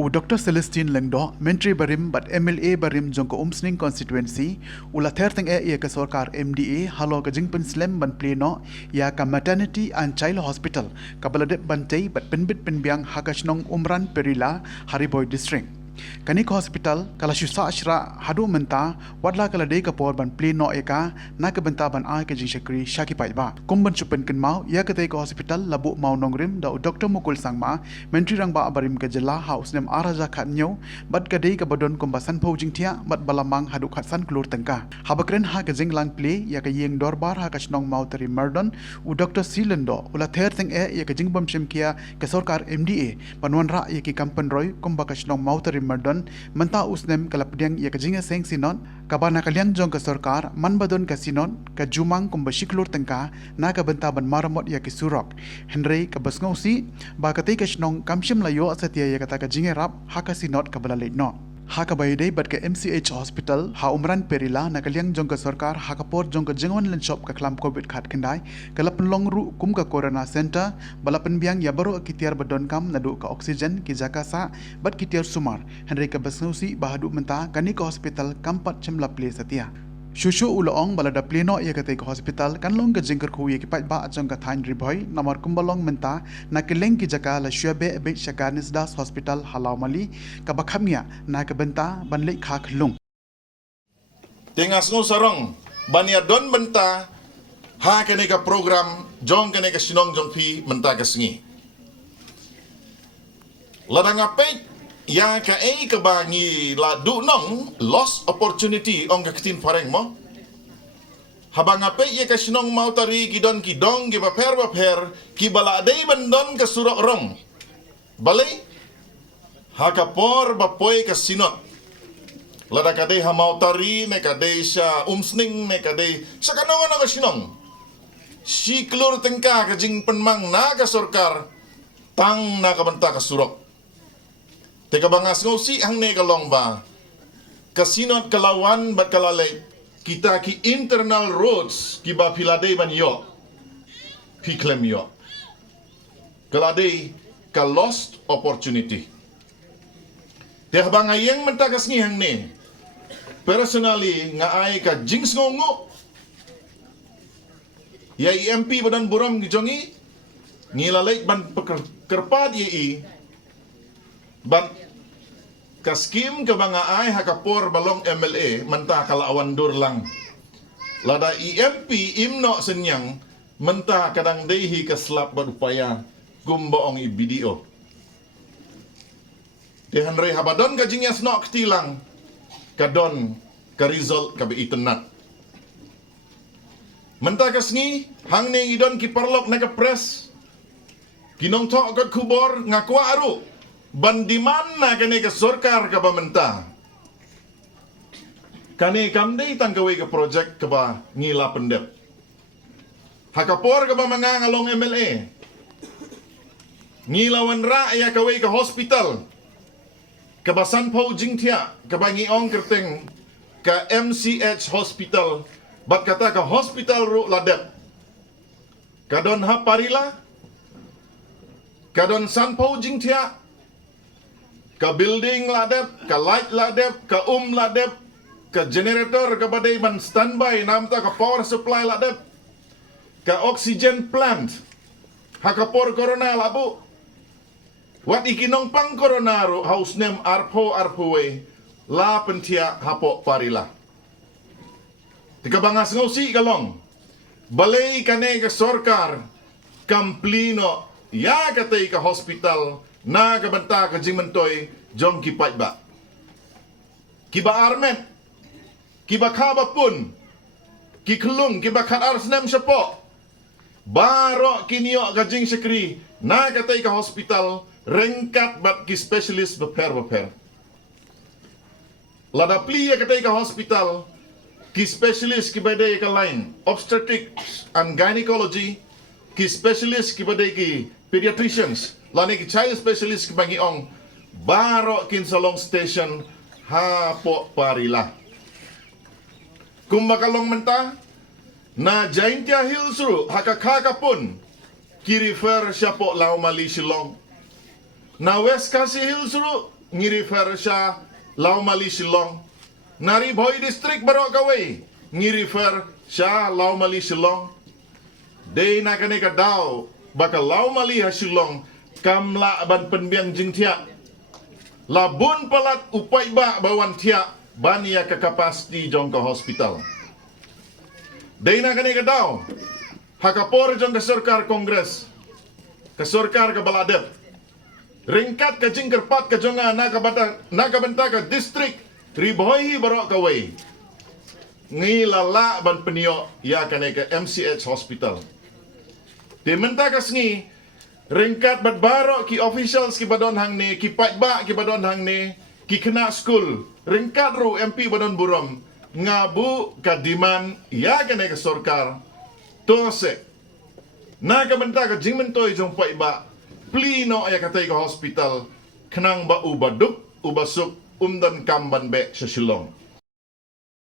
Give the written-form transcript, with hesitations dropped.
U Dr. Celestine Lengdo, Menteri Barim bat MLA Barim jongko Umsning constituency, ula therteng ia ke sorkar MDA halo ke jingpen slem ban pleno ya ka maternity and child hospital kabaladep bantai bat penbit penbiang hakashnong Umran Perila Hariboy district. Kani ke hospital kala syusa ashra hadu menta wadla kala dei kapor ban pleno eka na ke benta ban ai ke jingshakri shaki paiba kumban chupen ken mau ya ke ke hospital labu mau nongrim da Dr. Mukul Sangma Menteri Rangba Barim ke jela house nem araja khatnyo bat ke dei ke badon kumbasan pojing tia bat balamang hadu khatsan klur tengka habakren ha ke jinglang play ya ke yeng dorbar ha kashnong mau teri mardon u Dr. Silendo ula ther teng ya ke jingbam shimkia ke sorkar MDA banwan ra ya ke kampan roy kumba kashnong mau teri mardon menta usnem kalapdiang ya kajinga seng sinon kabana kalyang jong ka sorkar man badon ka sinon ka jumang kumba shiklur tengka na ka benta ban maramot ya ki surok Henry ka basngausi ba ka te ka shnong kamshim layo asatia ya kata ka jinga rap ha ka sinot ka bala no ha ka bayday bat ka MCH hospital ha Umran Perila na kalyang jong ka sorkar ha ka por jong ka jingwan len shop ka klam covid khat kendai kalapan longru kum ka corona center balapan biang ya baru kitiar badon kam nadu ka oksigen ki jakasa bat kitiar sumar Henry ka basngausi bahadu menta kani ka hospital kampat chemla place satia Shushu uloong balada pleno ia kate ke hospital kan long ke jingker khu ye ki pai ba achong ka thain riboy namar kumbalong menta na ke leng ki jaka la shyabe be shakanis das hospital halawmali ka bakhamia na ke benta banle kha khlung Tengas ngo sarong bania don benta ha kene ka program jong kene ka sinong jong pi menta ka singi ladang apet ya ka ka bangi la du nong lost opportunity ong ka kitin pareng mo habang ape ye ka sinong mau tari gidon kidong gi baper ki bala dei bandon ka surok rong balai ha ka por bapoy ka sinot lada ka dei ha mau tari ne ka dei sha umsning ne ka dei sa kanong na ka sinong si klur tengka ka jing penmang na ka sorkar tang na ka banta ka surok Teka bangas ngosi hang ne kalong ba kasinot kalawan bat kalalay kita ki internal roads ki ba piladey ban yo pi klem yo kaladey ka lost opportunity teh bang ayeng mentakas ngi hang ne personally nga ay ka jings ngongo ya MP badan buram gijongi ngilalay ban kerpad ye ban kaskim ka mga ay hakapor balong MLA menta kalawan dur lang lada EMP imno senyang menta kadang dehi kaslap berupaya gumbaong ibidio dehan re habadon kajingnya snok tilang kadon ka result ka beitenat menta kasngi hang ne idon ki parlok na ka press kinong tok kat kubor ngakwa aru bandiman na kani ka sorkar ka ba menta kani kamdei tangkawai ka project ka ba ngila pendep hakapor ka ba mga ngalong MLA ngilawan ra ya kawai ka hospital ka ba sanpo jingtia ka ba ngiong kerteng ka MCH hospital bat kata ka hospital ru ladep kadon ha parila kadon sanpo jingtia ka building ladep, ka light ladep, ka ladep, ka generator ka badai ban standby namta ka power supply ladep, ka oxygen plant, hakapor corona labu. Wat ikinong pang corona ro house nem arpo la pentia hapo parila. Tika bangas ngosi kalong, balay kane ka sorkar, kamplino, ya katay ka hospital, na kabanta ka jingmentoy jong kipat ba kiba armen kiba kaba pun kiklung kiba khat arsnem syapo baro kinyo ka jing sekri na katay ka hospital rengkat bat ki specialist beper lada plia katay ka hospital ki specialist ki badai ka line obstetrics and gynecology ki specialist ki badai ki pediatricians lani ki child specialist ki bangiong baro kin sa long station ha po parila kumbakalong menta na Jaintia Hills ru hakakaka pun ki refer siya po lau mali silong na West Kasi Hills ru ngi-refer siya Lau Mali Silong. Nari Boy District baro kaway, ngi-refer siya Lau Mali Silong. Day na kani ka daw, baka Lau Mali ha Silong, kamla ban penbiang jingtia. Labun palat upay ba bawan tia, baniya kakapasti jong ka hospital. Day na kani ka daw, hakapor jong ka sarkar kongres, ka sarkar ka baladep. Ringkat ka jingkerpat ka jonga nakabanta ka district, riboy baro kaway. Ngilala ban penio ya kani ka MCH hospital. Di menta kas ngi, ringkat bat baro ki officials ki badon hang ni, ki patba ki badon hang ni, ki kena school, ringkat ru MP badon burom, ngabu ka diman, ya kene ka sorkar, tose, na ka benta ka jingmentoy jong patba, plino ay katay ka hospital, kenang ba ubaduk, ubasuk, umdan kamban be sa Silong.